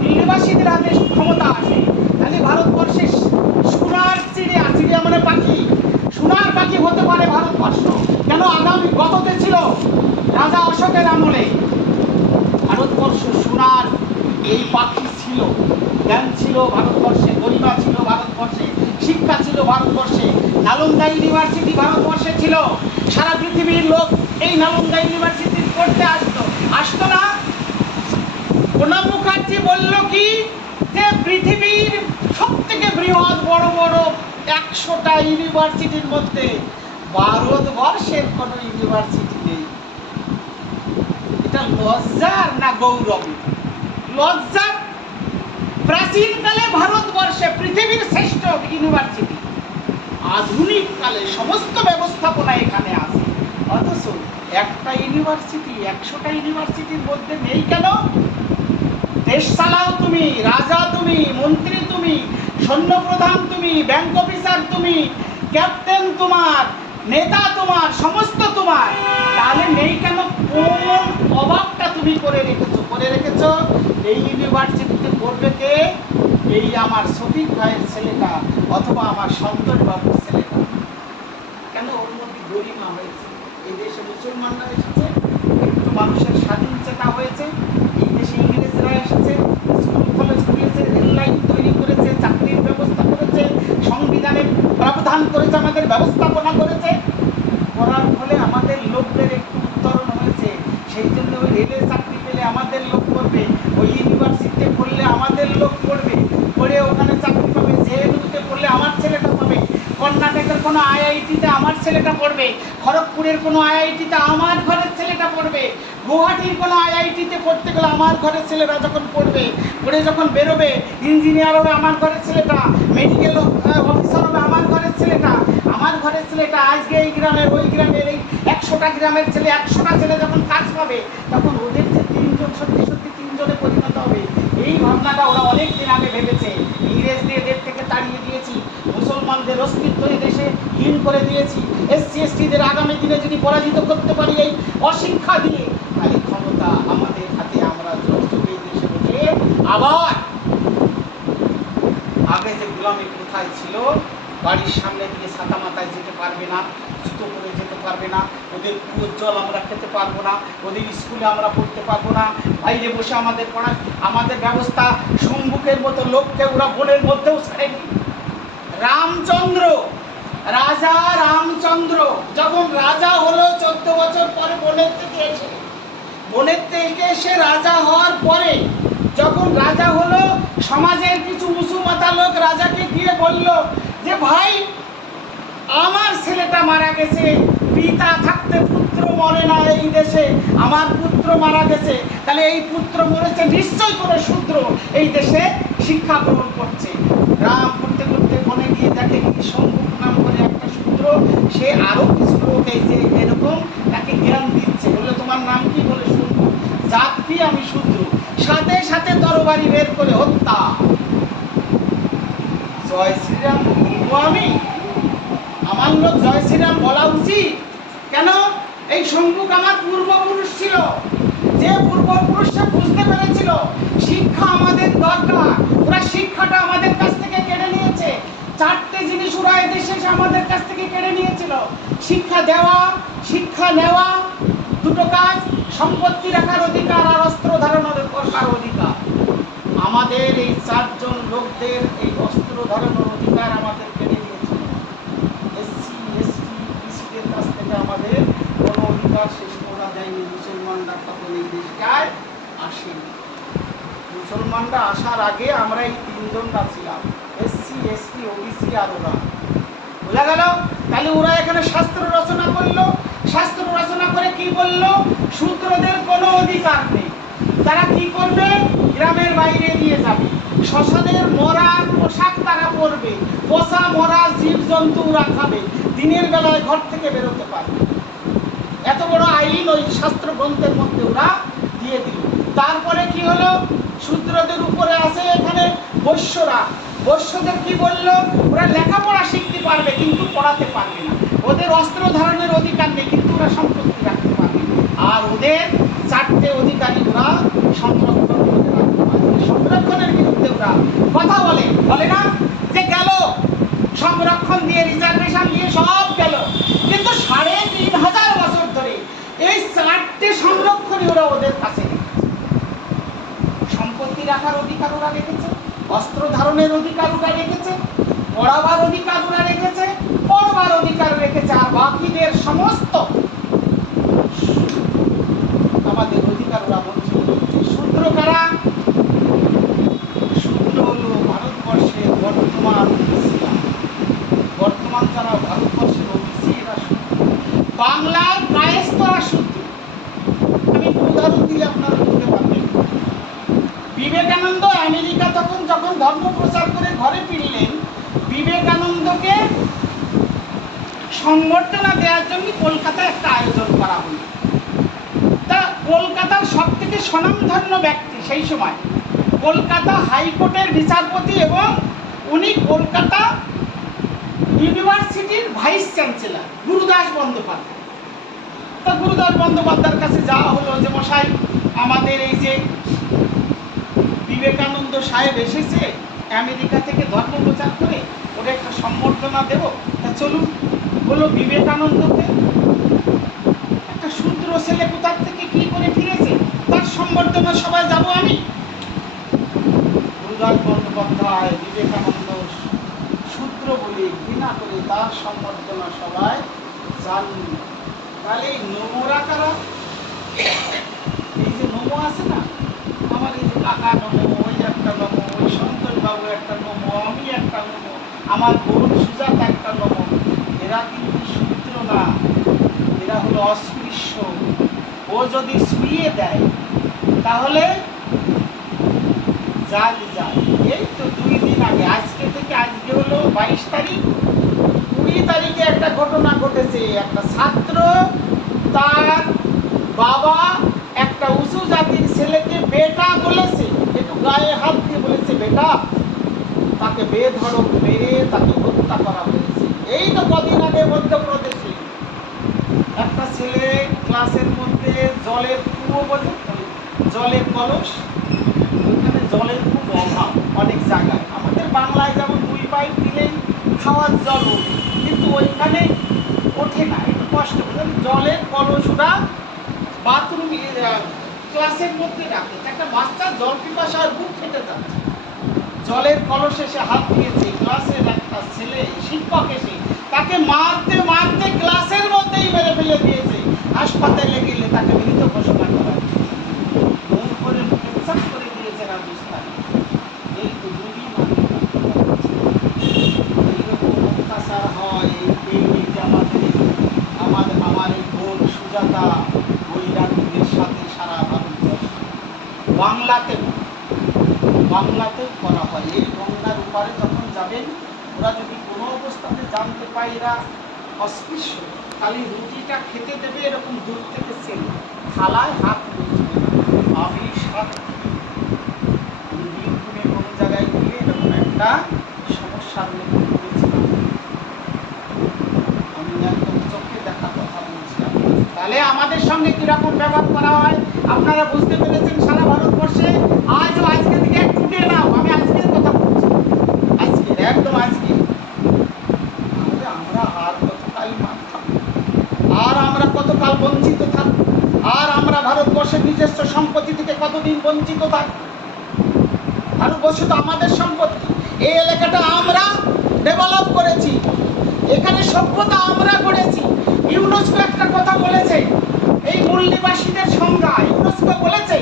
দিল্লিবাসীদের হাতে ক্ষমতা আসে, তাহলে ভারতবর্ষে সোনার চিড়িয়া, চিড়িয়া মানে পাখি, সোনার পাখি হতে পারে ভারতবর্ষ। কেন? আগামী গততে ছিল রাজা অশোকের আমলে ভারতবর্ষ সোনার এই পাখি ছিল, জ্ঞান ছিল ভারতবর্ষে, গরিমা ছিল ভারতবর্ষে, শিক্ষা ছিল ভারতবর্ষে, নালন্দা ইউনিভার্সিটি ভারতবর্ষে ছিল। সারা পৃথিবীর লোক এই নালন্দা ইউনিভার্সিটি পড়তে আসতো না। প্রণব মুখার্জি বলল কি যে পৃথিবীর সব থেকে বৃহৎ বড় বড় 100টা ইউনিভার্সিটির মধ্যে ভারতবর্ষের কোনো ইউনিভার্সিটি নেই। এটা লজ্জার না গৌরব? লজ্জা। প্রাচীনকালে ভারতবর্ষে পৃথিবীর শ্রেষ্ঠ ইউনিভার্সিটি, আধুনিক কালে সমস্ত ব্যবস্থাপনা এখানে আছে, অথচ একটা ইউনিভার্সিটি 100টা ইউনিভার্সিটির মধ্যে নেই কেন? দেশ চালাও তুমি, রাজা তুমি, মন্ত্রী তুমি, সৈন্যপ্রধান তুমি, ব্যাংক অফিসার তুমি, ক্যাপ্টেন তোমার, নেতা তোমার, সমস্ত তোমার, তাহলে নেই কেন? কোন অভাবটা তুমি করে রেখেছো? এই ইউনিভার্সিটিতে পড়বে কে? এই আমার শফিক ভাইয়ের ছেলেটা অথবা আমার সন্তোষ বাবুর ছেলেটা। কেন? ওর মধ্যে গরিমা হয়েছে। এই দেশে মুসলমানরা এসেছে, একটু মানুষের স্বাধীন চেতা হয়েছে। এই দেশে ইংরেজরা এসেছে, স্কুল কলেজ খুলেছে, রেল লাইন তৈরি করেছে, চাকরির ব্যবস্থা করেছে, সংবিধানের প্রাবধান করেছে, আমাদের ব্যবস্থাপনা করেছে। করার ফলে আমাদের লোকদের একটু উত্তরণ হয়েছে। সেই জন্য ওই রেলের চাকরি পেলে আমাদের লোক করবে, ওই ইউনিভার্সিটিতে পড়লে আমাদের লোক পড়বে, পড়ে ওখানে চাকরি পাবে। জেএনইউতে পড়লে আমার ছেলেটা পাবে, কর্ণাটকের কোনো আইআইটিতে আমার ছেলেটা পড়বে, খড়গপুরের কোনো আইআইটিতে আমার ঘরের ছেলেটা পড়বে, গুয়াহাটির কোনো আইআইটিতে পড়তে গেলে আমার ঘরের ছেলেরা যখন পড়বে, পড়ে যখন বেরোবে ইঞ্জিনিয়ার হবে আমার ঘরের ছেলেটা, মেডিকেল অফিসার হবে আমার ঘরের ছেলেটা। আমার ঘরের ছেলেটা আজকে এই গ্রামের ওই গ্রামের এই 100টা গ্রামের ছেলে, 100টা ছেলে যখন কাজ পাবে, তখন ওদের যে 3জন সত্যি সত্যি 3জনে পরিণত হবে। এই ভাবনাটা ওরা অনেক দিন আগে ভেবেছে। ইংরেজদের এদের থেকে তাড়িয়ে দিয়েছি, মুসলমানদের অস্তিত্ব এই দেশে হীন করে দিয়েছি। এসসি এসটিদের আগামী দিনে যদি পরাজিত করতে পারি এই অশিক্ষা দিয়ে, তাহলে ক্ষমতা আমাদের হাতে। আমরা এই দেশে বসে আবার আগে যে গোলামি কোথায় ছিল, বাড়ির সামনে দিয়ে ছাতা মাথায় যেতে পারবে না, জুতো পরে যেতে পারবে না, ওদের কুয়োর জল আমরা খেতে পারবো না, ওদের স্কুলে আমরা পড়তে পারবো না, বাইরে বসে আমাদের আমাদের ব্যবস্থা শম্ভুকের মতো লোককে ওরা বনের মধ্যেও ছাড়েনি। রামচন্দ্র, রাজা রামচন্দ্র যখন রাজা হলো 14 বছর পরে বনের থেকে এসে রাজা হওয়ার পরে, যখন রাজা হলো, সমাজের কিছু উঁচু মাথা লোক রাজাকে গিয়ে বলল যে ভাই আমার ছেলেটা মারা গেছে, পিতা থাকতে পুত্র মরে না এই দেশে, আমার পুত্র মারা গেছে, তাহলে এই পুত্র মরেছে নিশ্চয় করে শূদ্র এই দেশে শিক্ষা গ্রহণ করছে। রাম করতে করতে বনে গিয়ে দেখে কি শম্ভুক নাম করে একটা শূদ্র, সে আরো কিছু লোক এই যে এরকম তাকে জ্ঞান দিচ্ছে, বললো তোমার নাম কি? বলে শম্ভুক। জাত কি? আমি শূদ্র। সাথে সাথে তরবারি বের করে হত্যা। জয় শ্রীরাম বলবো আমি? আমার লোক জয় শ্রীরাম বলা উচিত কেন? এই শম্ভুক আমার পূর্বপুরুষ ছিল, যে পূর্বপুরুষরা বুঝতে পেরেছিল শিক্ষা আমাদের দরকার, ওরা শিক্ষাটা আমাদের কাছ থেকে কেড়ে নিয়েছে। 4টে জিনিস ওরা এদেশে আমাদের কাছ থেকে কেড়ে নিয়েছিল: শিক্ষা দেওয়া, শিক্ষা নেওয়া, দুটো কাজ, সম্পত্তি রাখার অধিকার আর অস্ত্র ধারণের করার অধিকার। আমাদের এই 4জন লোকদের এই অস্ত্র ধারণের অধিকার আমাদের কেড়ে নিয়েছিল। এসসি এসটি বিসিদের কাছ থেকে আমাদের কোনো অধিকার শেষ করা যায়নি। মুসলমানরা তখন এই দেশটায় আসেনি। মুসলমানরা আসার আগে আমরা এই 3জনরা ছিলাম, এসসি এসটি ওবিসি আর ওরা। বোঝা গেল? তাহলে ওরা এখানে শাস্ত্র রচনা করলো, শাস্ত্র রচনা করে কি বললো? শূদ্রদের কোনো অধিকার নেই। তারা কি করবে? গ্রামের বাইরে নিয়ে যাবে, শ্মশানের মরা পোশাক তারা পরবে, পোষা মরা জীবজন্তু ওরা খাবে, দিনের বেলায় ঘর থেকে বেরোতে পারবে। এত বড় আইন ওই শাস্ত্র গ্রন্থের মধ্যে ওরা দিয়ে দিল। তারপরে কি হলো? শূদ্রদের উপরে আছে এখানে বৈশ্যরা। বৈশ্যদের কি বললো? ওরা লেখাপড়া শিখতে পারবে কিন্তু পড়াতে পারবে না, ওদের অস্ত্র ধারণের অধিকার নেই কিন্তু ওরা সম্পত্তি রাখতে পারবে, আর ওদের 4টে অধিকারী ওরা সংরক্ষণ করে রাখতে পারবে। সংরক্ষণের বিরুদ্ধে ওরা কথা বলে না যে গেল সংরক্ষণ দিয়ে, রিজার্ভেশন দিয়ে সব গেল, কিন্তু 3500 বছর ধরে এই 4টে সংরক্ষণই ওরা ওদের কাছে রেখেছে। সম্পত্তি রাখার অধিকার ওরা রেখেছে, অস্ত্র ধারণের অধিকার ওরা রেখেছে, পড়াবার অধিকার ওরা রেখেছে, পড়বার অধিকার রেখেছে, আর বাকিদের সমস্ত আমাদের অধিকার ওরা বঞ্চিত করছে। শূদ্র কারা? শূদ্র হলো ভারতবর্ষের বর্তমান যারা ভারতবর্ষের ওবিসি, এরা শূদ্র। বাংলার কায়েস্তরা শূদ্র। আমি উদাহরণ দিলে আপনারা বুঝতে পারবেন। বিবেকানন্দ আমেরিকা যখন ধর্ম প্রচার করে ঘরে ফিরলেন, বিবেকানন্দকে সংবর্ধনা দেওয়ার জন্য কলকাতায় একটা আয়োজন করা হলো। স্বনামধন্য ব্যক্তি সেই সময়, কলকাতা হাইকোর্টের বিচারপতি, এবং উনি কলকাতা ইউনিভার্সিটির ভাইস চ্যান্সেলর গুরুদাস বন্দ্যোপাধ্যায়। তা গুরুদাস বন্দ্যোপাধ্যায়ের কাছে যাওয়া হলো যে মশাই, আমাদের এই যে বিবেকানন্দ সাহেব এসেছে আমেরিকা থেকে ধর্ম প্রচার করে, ওরা একটা সম্বর্ধনা দেব, তা চলুন। বললো বিবেকানন্দকে একটা শূদ্র ছেলে কোথার থেকে কি করে ফিরেছে, তার সম্বর্ধনা সভায় যাব আমি। গুরুদাস বন্দ্যোপাধ্যায় বিবেকানন্দ শূদ্র বলে ঘৃণা করে তার সম্বর্ধনা সভায় যাননি। তাহলে এই নমরা কারা? এই যে নমো আছে না, আমার এই যে কাকা নমো, ওই একটা নমো, ওই শঙ্কর বাবু একটা নমো, আমি একটা নমো, আমার বোন সুজাতা একটা নমো, এরা কিন্তু শূদ্র না, এরা হলো অস্পৃশ্য। ও যদি শুইয়ে দেয় তাহলে যাক যাক। এই তো 2 দিন আগে, আজকে থেকে, আজকে হলো 22 তারিখ, 20 তারিখে একটা ঘটনা ঘটেছে। একটা ছাত্র তার বাবা একটা উঁচু জাতির ছেলেকে বেটা বলেছে, একটু গায়ে হাত দিয়ে বলেছে বেটা, তাকে বেধড়ক মেরে তাকে হত্যা করা হয়েছে। এই তো কদিন আগে মধ্যপ্রদেশে একটা ছেলে ক্লাসের মধ্যে জলের কুয়ো, বলে জলের কলস, ওইখানে জলের খুব অভাব অনেক জায়গায়। আমাদের বাংলায় যেমন 2 পাইপ দিলেই খাওয়ার জল ওঠে, কিন্তু ওইখানে ওঠে না, একটু কষ্ট করে জলের কলস ওরা বাথরুম ক্লাসের মধ্যে রাখে। একটা বাচ্চা জল পিপাসায় বুক ফেটে যাচ্ছে, জলের কলসে সে হাত দিয়েছে। ক্লাসের একটা ছেলে শিক্ষক এসে তাকে মারতে মারতে ক্লাসের মধ্যেই মেরে ফেলে দিয়েছে। হাসপাতালে গেলে তাকে মৃত ঘোষণা করা হয়েছে। মুখ করে মুখে চাপ করে দিয়েছে রাজস্থানে। এই তো 2 দিন আগে এইরকম অত্যাচার হয়। এই যে আমার এই বোন সুজাতা বৈরাগীদের সাথে সারা ভারতবর্ষ, বাংলাতেও করা হয়। এই গঙ্গার উপারে যখন যাবেন, ওরা যদি কোনো অবস্থাতে জানতে পায় এরা অস্পৃশ্য, খালি রুটিটা খেতে দেবে এরকম দূর থেকে ছেলে, থালায় হাত বুঝবে না। আমি বীরভূমে কোনো জায়গায় গিয়ে এরকম একটা সমস্যার মধ্যে পড়েছিলাম। আমি একদম চোখে দেখা কথা বলছিলাম। তাহলে আমাদের সঙ্গে কিরকম ব্যবহার করা হয় আপনারা বুঝতে পেরেছেন সারা ভারতবর্ষে। আজকে থেকে টুটে নাও, আমি আজকের কথা বলছি, আজকে একদম আজকে। আমরা আর কতকাল মানতাম, আর আমরা কতকাল বঞ্চিত থাকবো, আর আমরা ভারতবর্ষের নিজস্ব সম্পত্তি থেকে কতদিন বঞ্চিত থাকবো? ভারতবর্ষ তো আমাদের সম্পত্তি। এই এলাকাটা আমরা ডেভেলপ করেছি, এখানে সভ্যতা আমরা গড়েছি। ইউনেস্কো একটা কথা বলেছে, এই মূল নিবাসীদের সংজ্ঞা ইউনেস্কো বলেছে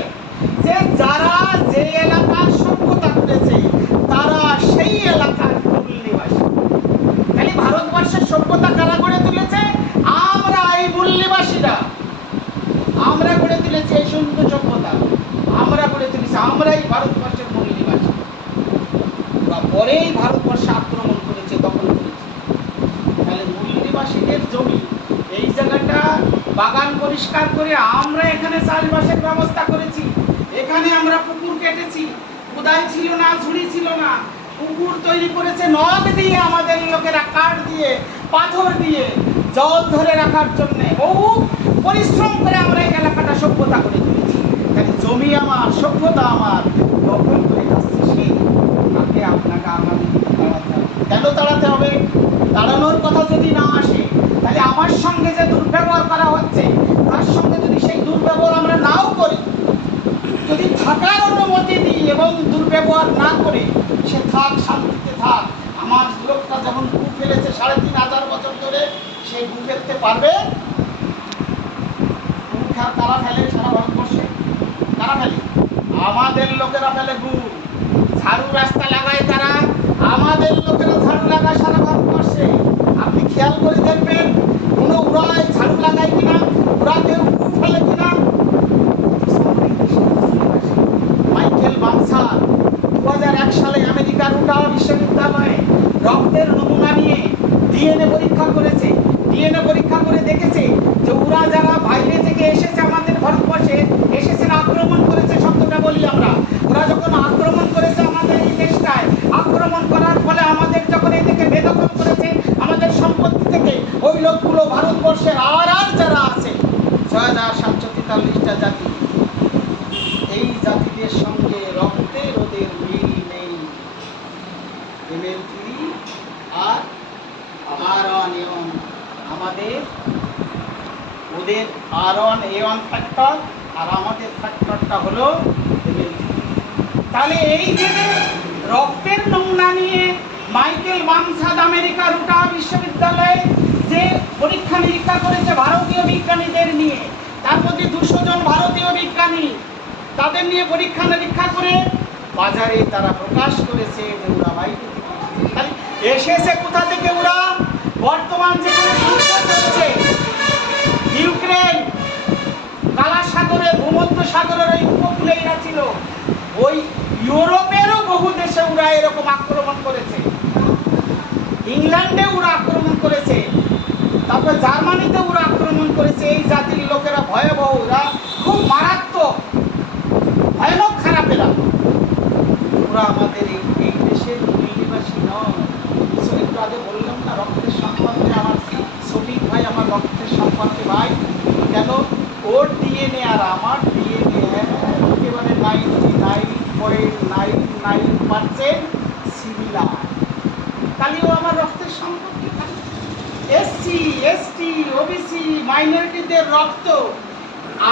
যে যারা যে এলাকার সভ্যতা করেছে তারা সেই এলাকার মূল নিবাসী। তাহলে ভারতবর্ষের সভ্যতা কারা গড়ে তুলেছে? আমরা, এই মূল নিবাসীরা। আমরা গড়ে তুলেছি এই সুন্দর সভ্যতা, আমরা গড়ে তুলেছি, আমরাই ভারতবর্ষের মূল নিবাসী। ওরা পরেই ভারতবর্ষে আক্রমণ করেছে, দখল করেছে। তাহলে মূল নিবাসীদের জমি, এই জায়গাটা বাগান পরিষ্কার করে আমরা এখানে চাষবাসের ব্যবস্থা করেছি। এখানে আমরা পুকুর কেটেছি, কোদাল ছিল না, ঝুড়ি ছিল না, পুকুর তৈরি করেছে নদ দিয়ে, আমাদের লোকেরা কাঠ দিয়ে, পাথর দিয়ে জল ধরে রাখার জন্য বহু পরিশ্রম করে আমরা এই এলাকাটা সভ্যতা করে তুলেছি। তাই জমি আমার, সভ্যতা আমার, দখল করে যাচ্ছে সে, তাকে আপনাকে আমাদের তাড়াতে হবে। কেন তাড়াতে হবে? তাড়ানোর কথা যদি না আসে, তাহলে আমার সঙ্গে যে দুর্ব্যবহার করা হচ্ছে তার সঙ্গে যদি সেই দুর্ব্যবহার আমরা নাও করি, যদি থাকার অনুমতি দিই এবং দুর্ব্যবহার না করে সে থাক, শান্তিতে থাক। আমার লোকটা যখন গু ফেলেছে 3500 বছর ধরে, সে গু ফেলতে পারবে? কারা ফেলে সারা ভারতবর্ষে? কারা ফেলে? আমাদের লোকেরা ফেলে গু। ঝাড়ু রাস্তা লাগায় তারা, আমাদের লোকেরা ঝাড়ু লাগায় সারা ভারতবর্ষে। আপনি খেয়াল করে দেখবেন কোনো ওরাই ঝাড়ু লাগায় কিনা, ওরা কেউ গু ফেলে কিনা। মাইকেল বানসার 2001 সালে আমেরিকার উটা বিশ্ববিদ্যালয়ে রক্তের নমুনা নিয়ে ডিএনএ পরীক্ষা করেছে। ডিএনএ পরীক্ষা করে দেখেছে যে ওরা যারা বাইরে থেকে এসেছে আমাদের ভারতবর্ষে, এসেছেন আক্রমণ করে 143টা জাতি, এই জাতিদের সঙ্গে রক্তের ওদের মিল নেই। ML3 আর R1A1 আমাদের, ওদের R1A1 ফ্যাক্টর আর আমাদের ফ্যাক্টরটা হলো ML3। তাহলে এই যে রক্তের নমুনা নিয়ে মাইকেল বামসাদ আমেরিকার উটাহ বিশ্ববিদ্যালয়ে যে পরীক্ষা নিরীক্ষা করেছে ভারতীয় বিজ্ঞানীদের নিয়ে, তার মধ্যে 200 জন ভারতীয় বিজ্ঞানী, তাদের নিয়ে পরীক্ষা নিরীক্ষা করে বাজারে তারা প্রকাশ করেছে যে ওরা এসেছে কোথা থেকে? ওরা বর্তমান যেখানে যুদ্ধ চলছে ইউক্রেন, কালা সাগরে, ভূমধ্য সাগরের ওই উপকূলে এরা ছিল। ওই ইউরোপেরও বহু দেশে ওরা এরকম আক্রমণ করেছে, ইংল্যান্ডে ওরা আক্রমণ করেছে, তারপর জার্মানিতে ওরা আক্রমণ করেছে। এই জাতির লোকেরা ভয়াবহ, ওরা খুব মারাত্মক, ভয়ানক খারাপেরা। ওরা আমাদের এই দেশের নিবাসী নয়। একটু আগে বললাম না রক্তের সম্পর্কে, আমার সঠিক ভাই, আমার রক্তের সম্পর্কে ভাই, কেন ওর ডিএনএ আর আমার ডিএনএ একেবারে 99.99% সিমিলার। তাহলে ও আমার রক্তের সম্পর্কে। এসসি, এসটি, ওবিসি, মাইনরিটিদের রক্ত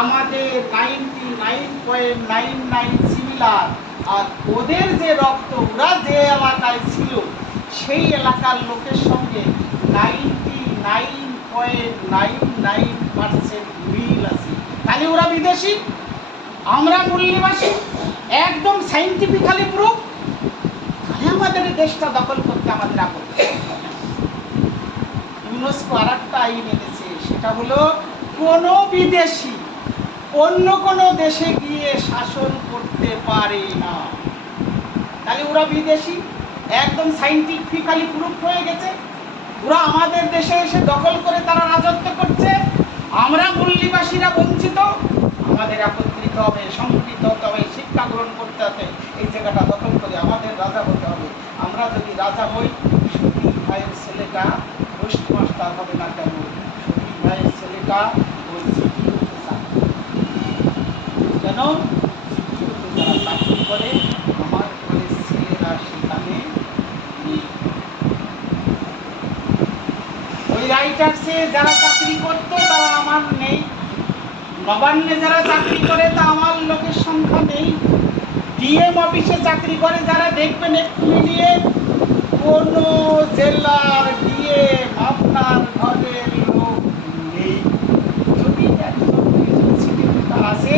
আমাদের 99.99 সিমিলার। আর ওদের যে রক্ত, ওরা যে এলাকায় ছিল সেই এলাকার লোকের সঙ্গে 99.99% মিল আছে। তাহলে ওরা বিদেশি, আমরা মূল্যবাসী, একদম সাইন্টিফিক্যালি প্রুফ। তাহলে আমাদের দেশটা দখল করতে আমাদের আপত্তি। ইউনেস্কো আর একটা আইন এনেছে, সেটা হলো কোনো বিদেশি অন্য কোনো দেশে গিয়ে শাসন করতে পারে না। তাহলে ওরা বিদেশি, একদম সাইন্টিফিক্যালি প্রুফ হয়ে গেছে। ওরা আমাদের দেশে এসে দখল করে তারা রাজত্ব করছে, আমরা মূল্যবাসীরা বঞ্চিত। আমাদের একত্রিত হবে, সংগঠিত হতে হবে, শিক্ষা গ্রহণ করতে হবে, এই জায়গাটা দখল করে আমাদের রাজা হতে হবে। আমরা যদি রাজা হই, শফিক ভাইয়ের ছেলেটা পোস্ট মাস্টার হবে না কেন? শফিক ভাইয়ের ছেলেটা ওই সিটি হতে চায় কেন? সিটি হতে যারা চাকরি করে, আমার ঘরের ছেলেরা সেখানে ওই রাইটার্সে যারা চাকরি করতো তারা আমার নেই, নবান্নে যারা চাকরি করে তা আমার লোকের সংখ্যা নেই, ডিএম অফিসে চাকরি করে যারা, দেখবেন একটু মিলিয়ে কোনো জেলার ডিএম আপনার ঘরের লোক নেই। যদি একজন সিটিটা আসে,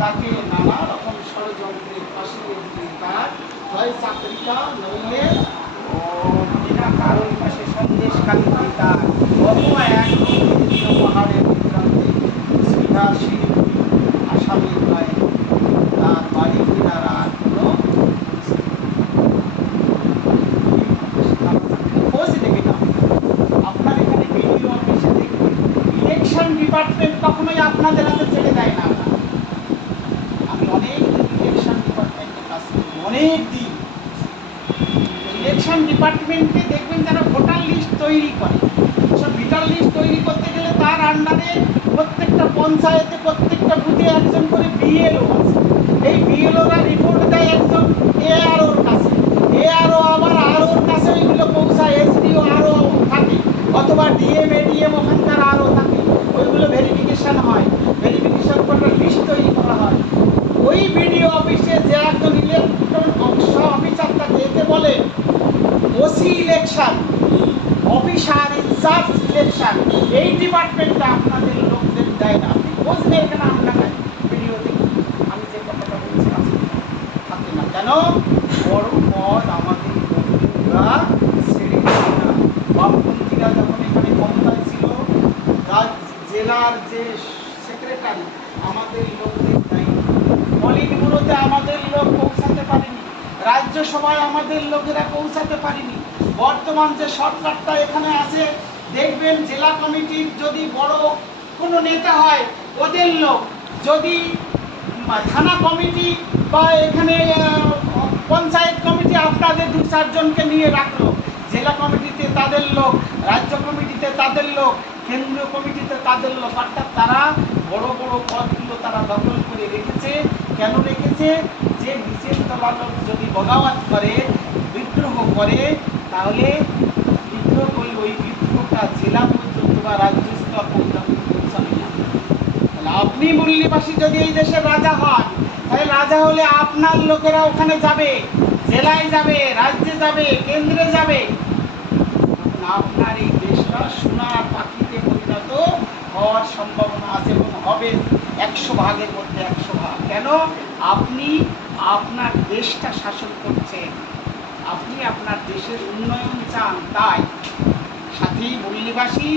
তাকে নানা রকম ষড়যন্ত্রের পাশে তার হয় চাকরিটা, নইলে এলাকার ওই পাশে সন্দেশ কালী তার অথবা একদম পাহাড়ের প্রান্তে সুবিধা শিলিগুড়ি আসামের হয়, তার বাড়ি ফেরার আর কোনো খোঁজ নেবে না। আপনার এখানে বিডিও অফিসে দেখবেন ইলেকশন ডিপার্টমেন্ট কখনোই আপনাদের হাতে ছেড়ে দেয় না। আমি অনেক ইলেকশন ডিপার্টমেন্টে কাজ করি, অনেক দিন। ইলেকশন ডিপার্টমেন্টে দেখবেন যারা ভোটার লিস্ট তৈরি করে, সব ভোটার লিস্ট তৈরি করতে গেলে তার আন্ডারে প্রত্যেকটা পঞ্চায়েতে, প্রত্যেকটা বুথে একজন করে বিএলও আছে। এই বিএলওরা রিপোর্ট দেয় একজন এআরওর কাছে, এআরও আবার আরওর কাছে ওইগুলো পৌঁছায়, এসডিও আরও থাকে, অথবা ডিএম এডিএম ওখানকার আরও থাকে, ওইগুলো ভেরিফিকেশন হয়, ভেরিফিকেশন করে লিস্ট তৈরি করা হয়। ওই বিডিও অফিসে যে একজন ইলেকট্রন অফিসার থাকে, এতে বলে OC election, officer in-charge election. এই ডিপার্টমেন্টটা আপনাদের লোকদের দেয় না, আপনি খোঁজ নেই এখানে আপনাকে ভিডিওতে আমি যে কথাটা বলছি থাকে না। কেন? বড় পদ আমাদের লোকরা ছেড়ে দেয় না। বামপন্থীরা যখন এখানে ক্ষমতায় ছিল, জেলার যে সেক্রেটারি আমাদের লোকদের দেয়, পলিট ব্যুরোতে আমাদের লোক পৌঁছাতে পারেনি, রাজ্যসভায় আমাদের লোকেরা পৌঁছাতে পারেনি। বর্তমান যে সরকারটা এখানে আছে, দেখবেন জেলা কমিটির যদি বড় কোনো নেতা হয় ওদের লোক, যদি থানা কমিটি বা এখানে পঞ্চায়েত কমিটি আপনাদের 2-4 জনকে নিয়ে রাখলো, জেলা কমিটিতে তাদের লোক, রাজ্য কমিটিতে তাদের লোক, কেন্দ্রীয় কমিটিতে তাদের লোক, অর্থাৎ তারা বড় বড় পদ কেন রেখেছে? যে নিচের তলার লোক যদি বগাওয়াত করে, বিদ্রোহ করে, তাহলে বিদ্রোহ করলে ওই বিদ্রোহটা জেলা পর্যন্ত বা রাজ্য স্তর পর্যন্ত পৌঁছাবে না। তাহলে আপনি মুরলীবাসী যদি এই দেশের রাজা হন, তাহলে রাজা হলে আপনার লোকেরা ওখানে যাবে, জেলায় যাবে, রাজ্যে যাবে, কেন্দ্রে যাবে। তখন আপনার এই দেশটা সোনার পাখিতে পরিণত হওয়ার সম্ভাবনা আছে এবং হবে 100 ভাগের মধ্যে 100 ভাগ। কেন? আপনি আপনার দেশটা শাসন করছেন, আপনি আপনার দেশের উন্নয়ন চান। তাই সাথী মুরলীবাসী,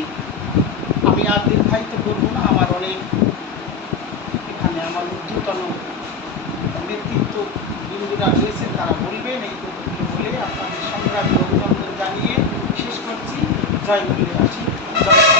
আমি আর দীর্ঘায়িত করবো না। আমার অনেক এখানে আমার ঊর্ধ্বতন নেতৃত্ব বিন্দুরা রয়েছেন, তারা বলবেন। এই কথাগুলো বলে আপনাদের সংগ্রামী অভিনন্দন জানিয়ে শেষ করছি। জয় মুরলীবাসী, জয়।